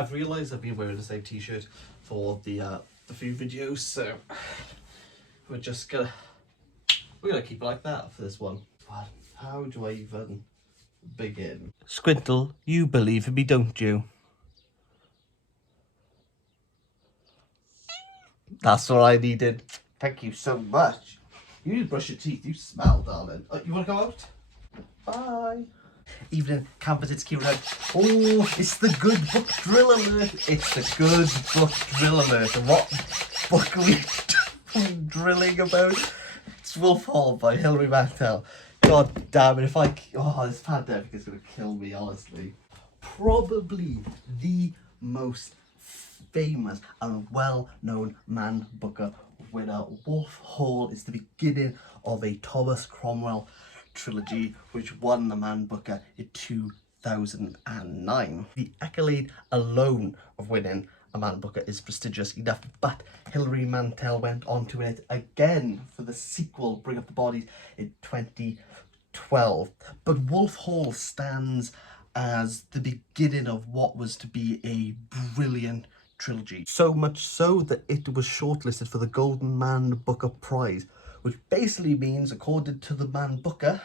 I've realised I've been wearing the same t-shirt for the few videos, so we're gonna keep it like that for this one. But how do I even begin? Squintle, you believe in me, don't you? That's what I needed. Thank you so much. You need to brush your teeth. You smell, darling. You want to go out? Bye. Evening, campus, it's Kieran. Oh, it's the good book drill alert. It's the good book drill alert. And what book are we drilling about? It's Wolf Hall by HILARY Mantel. God damn it, this pandemic is going to kill me, honestly. Probably the most famous and well-known Man Booker winner. Wolf Hall is the beginning of a Thomas Cromwell trilogy which won the Man Booker in 2009. The accolade alone of winning a Man Booker is prestigious enough, but HILARY Mantel went on to win it again for the sequel, Bring Up the Bodies, in 2012. But Wolf Hall stands as the beginning of what was to be a brilliant trilogy. So much so that it was shortlisted for the Golden Man Booker Prize, which basically means, according to the Man Booker,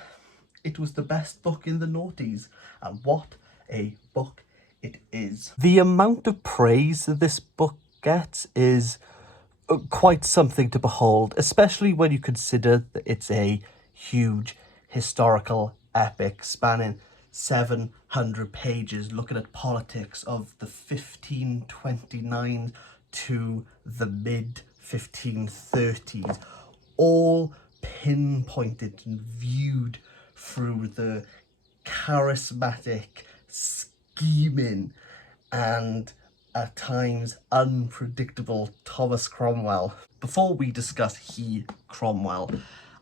it was the best book in the noughties. And what a book it is. The amount of praise that this book gets is quite something to behold, especially when you consider that it's a huge historical epic spanning 700 pages, looking at politics of the 1529 to the mid 1530s, all pinpointed and viewed through the charismatic, scheming and at times unpredictable Thomas Cromwell. Before we discuss Cromwell,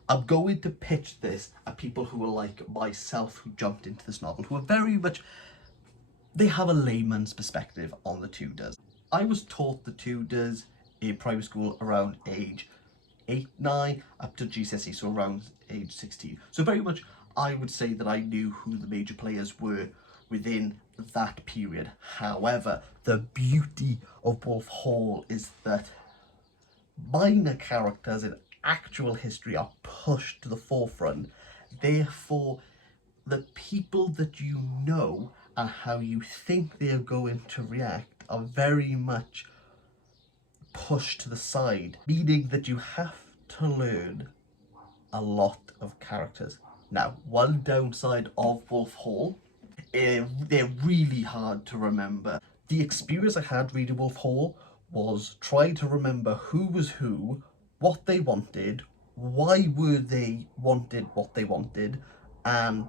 I'm going to pitch this at people who are like myself, who jumped into this novel, who are very much, they have a layman's perspective on the Tudors. I was taught the Tudors in primary school around age 8, 9, up to GCSE, so around age 16. So very much I would say that I knew who the major players were within that period. However, the beauty of Wolf Hall is that minor characters in actual history are pushed to the forefront. Therefore, the people that you know and how you think they are going to react are very much pushed to the side, meaning that you have to learn a lot of characters. Now, one downside of Wolf Hall, they're really hard to remember. The experience I had reading Wolf Hall was trying to remember who was who, what they wanted, why were they wanted what they wanted, and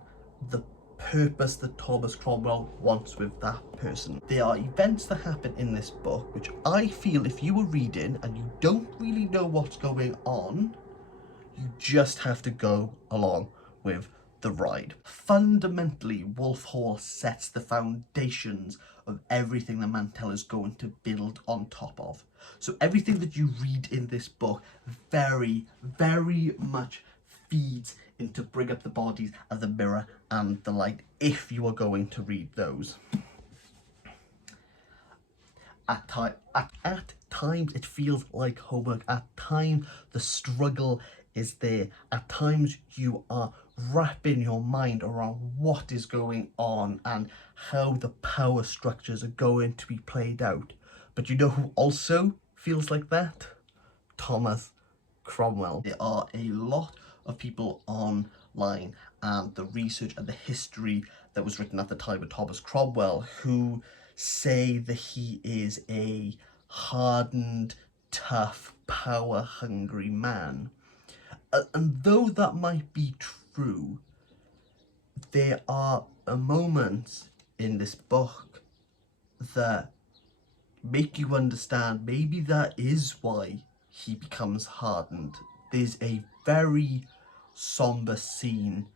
the purpose that Thomas Cromwell wants with that person. There are events that happen in this book which I feel if you were reading and you don't really know what's going on, you just have to go along with the ride. Fundamentally, Wolf Hall sets the foundations of everything the Mantel is going to build on top of. So everything that you read in this book very, very much feeds into Bring Up the Bodies and The Mirror and The Light, if you are going to read those. At times it feels like homework. At times the struggle is there. At times you are wrapping your mind around what is going on and how the power structures are going to be played out. But you know who also feels like that? Thomas Cromwell. There are a lot of people online and the research and the history that was written at the time of Thomas Cromwell who say that he is a hardened, tough, power-hungry man. And though that might be true, there are moments in this book that make you understand maybe that is why he becomes hardened. There's a very somber scene,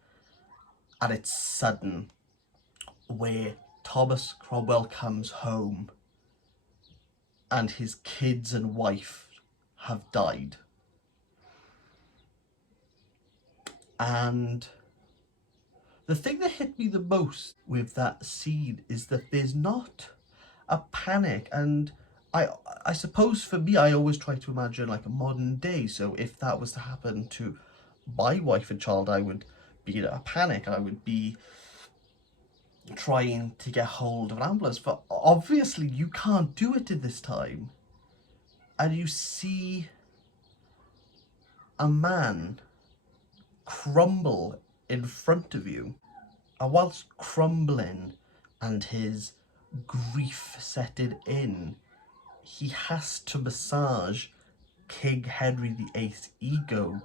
and it's sudden, where Thomas Cromwell comes home and his kids and wife have died. And the thing that hit me the most with that scene is that there's not a panic. And I suppose for me, I always try to imagine like a modern day. So if that was to happen to my wife and child, I would be in a panic. I would be trying to get hold of an ambulance, but obviously you can't do it at this time. And you see a man crumble in front of you, and whilst crumbling and his grief setting in, he has to massage King Henry VIII's ego.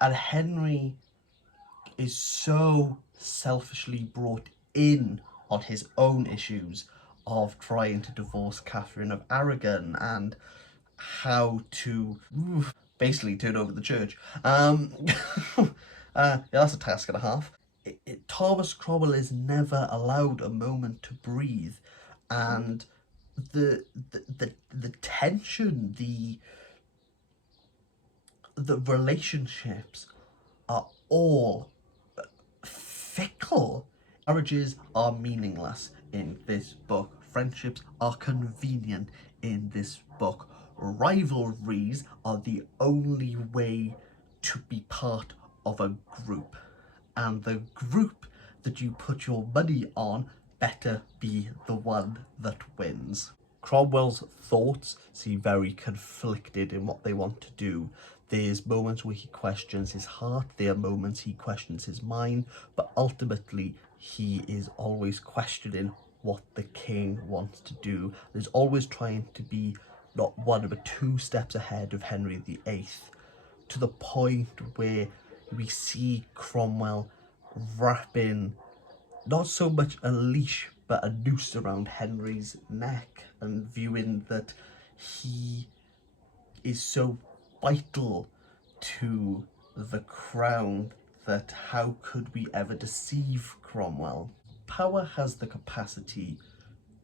And Henry is so selfishly brought in on his own issues of trying to divorce Catherine of Aragon and how to basically turn over the church. Yeah, that's a task and a half. Thomas Cromwell is never allowed a moment to breathe, and the tension, the relationships are all fickle. Marriages are meaningless in this book. Friendships are convenient in this book. Rivalries are the only way to be part of a group. And the group that you put your money on better be the one that wins. Cromwell's thoughts seem very conflicted in what they want to do. There's moments where he questions his heart, there are moments he questions his mind, but ultimately he is always questioning what the king wants to do. There's always trying to be not one but two steps ahead of Henry VIII, to the point where we see Cromwell wrapping not so much a leash but a noose around Henry's neck, and viewing that he is so vital to the crown that how could we ever deceive Cromwell? Power has the capacity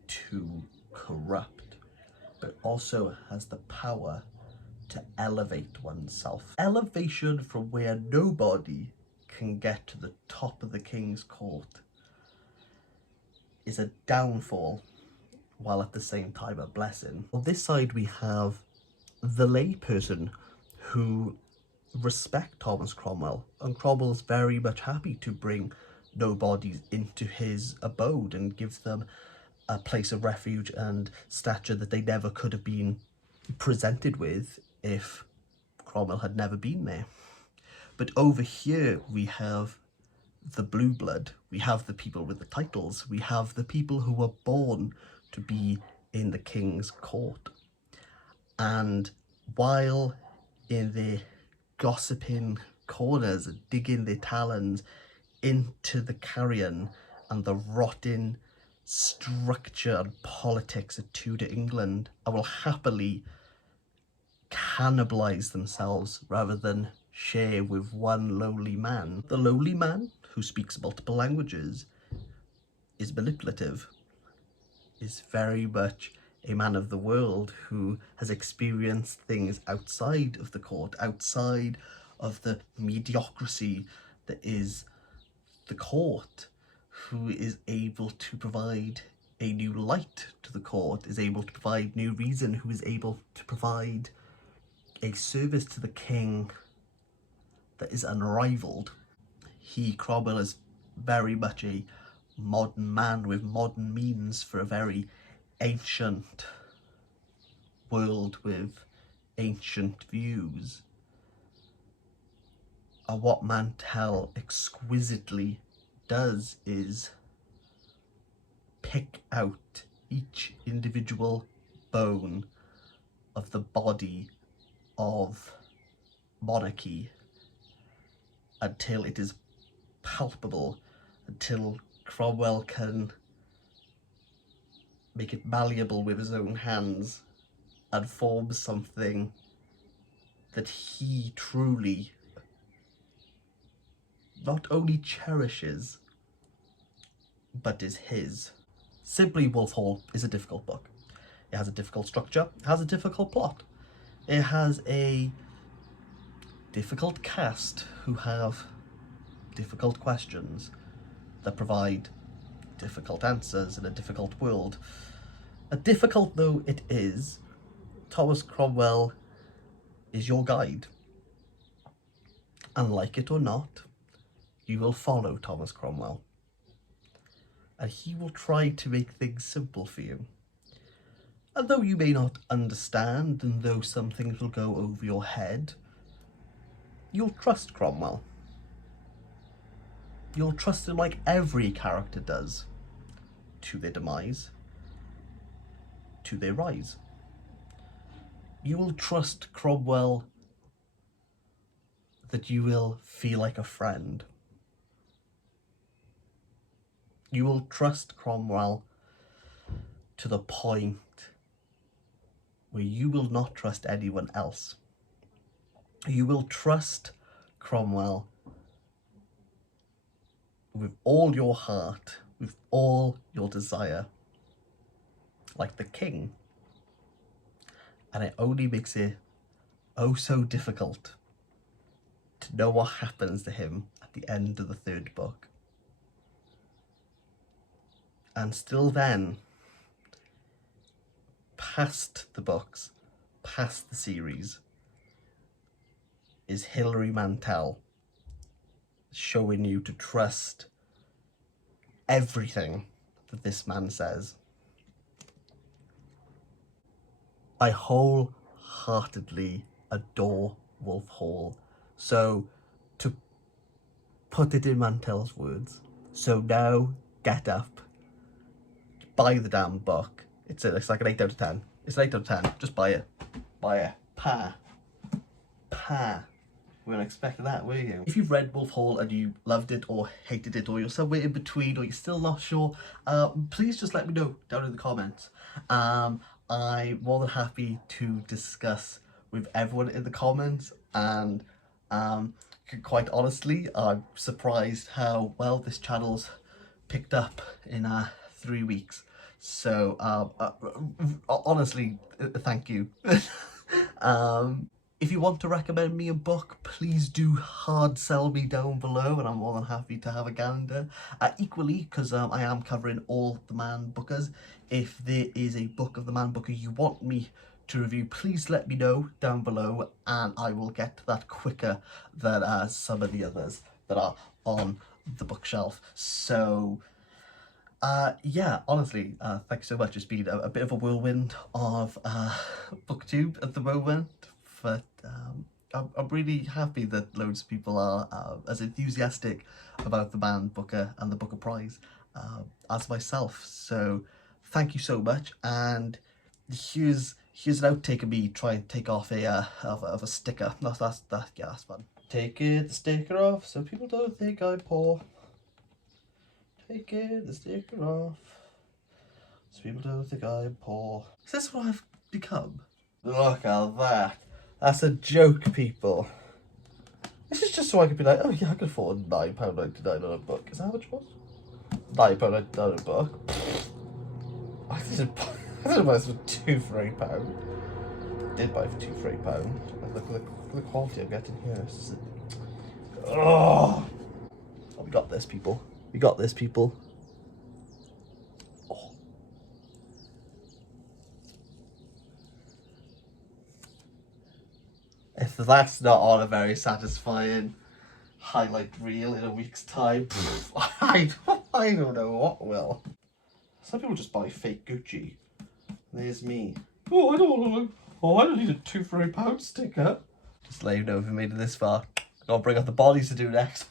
to corrupt, but also has the power to elevate oneself. Elevation from where nobody can get to the top of the king's court is a downfall, while at the same time a blessing. On this side we have the layperson who respect Thomas Cromwell, and Cromwell's very much happy to bring nobodies into his abode and gives them a place of refuge and stature that they never could have been presented with if Cromwell had never been there. But over here we have the blue blood, we have the people with the titles, we have the people who were born to be in the king's court. And while in their gossiping corners, digging their talons into the carrion and the rotting structure and politics of Tudor England, I will happily cannibalize themselves rather than share with one lowly man. The lowly man who speaks multiple languages, is manipulative, is very much a man of the world who has experienced things outside of the court, outside of the mediocrity that is the court, who is able to provide a new light to the court, is able to provide new reason, who is able to provide a service to the king that is unrivaled. Cromwell, is very much a modern man with modern means for a very ancient world with ancient views. And what Mantel exquisitely does is pick out each individual bone of the body of monarchy until it is palpable, until Cromwell can make it malleable with his own hands and form something that he truly not only cherishes but is his. Simply Wolf Hall is a difficult book. It has a difficult structure, it has a difficult plot, it has a difficult cast who have difficult questions that provide difficult answers in a difficult world. Difficult though it is, Thomas Cromwell is your guide. And like it or not, you will follow Thomas Cromwell. And he will try to make things simple for you. And though you may not understand, and though some things will go over your head, you'll trust Cromwell. You'll trust him like every character does, to their demise, to their rise. You will trust Cromwell that you will feel like a friend. You will trust Cromwell to the point where you will not trust anyone else. You will trust Cromwell with all your heart, with all your desire, like the king. And it only makes it oh so difficult to know what happens to him at the end of the third book. And still then, past the books, past the series, is Hilary Mantel showing you to trust everything that this man says. I wholeheartedly adore Wolf Hall. So, to put it in Mantel's words, so now get up, buy the damn book. It's like an 8 out of 10. It's an 8 out of 10. Just buy it. Buy it. Pa. We weren't expecting that, were you? If you've read Wolf Hall and you loved it or hated it, or you're somewhere in between, or you're still not sure, please just let me know down in the comments. I'm more than happy to discuss with everyone in the comments, and quite honestly, I'm surprised how well this channel's picked up in 3 weeks. So honestly, thank you. If you want to recommend me a book, please do hard sell me down below, and I'm more than happy to have a gander. Equally, because I am covering all the Man Bookers, if there is a book of the Man Booker you want me to review, please let me know down below, and I will get to that quicker than some of the others that are on the bookshelf. So yeah, honestly, thank you so much. It's been a bit of a whirlwind of booktube at the moment, but I'm really happy that loads of people are as enthusiastic about the Man Booker and the Booker Prize as myself. So thank you so much, and here's an outtake of me trying to take off of a sticker. That's fun. Taking the sticker off so people don't think I'm poor. Taking the sticker off so people don't think I'm poor. Is this what I've become? Look at that. That's a joke, people. This is just so I could be like, oh yeah, I can afford £9.99 on a book. Is that how much it was? £9.99 on a book. I didn't buy this for £2 for £8. I did buy it for £2 for £8. Look at the quality I'm getting here. Oh, we got this, people. We got this, people. Oh. If that's not on a very satisfying highlight reel in a week's time, I don't know what will. Some people just buy fake Gucci. There's me. Oh, I don't need a £2 for £8 sticker. Just let you know if you made it this far. I'll bring up the bodies to do next.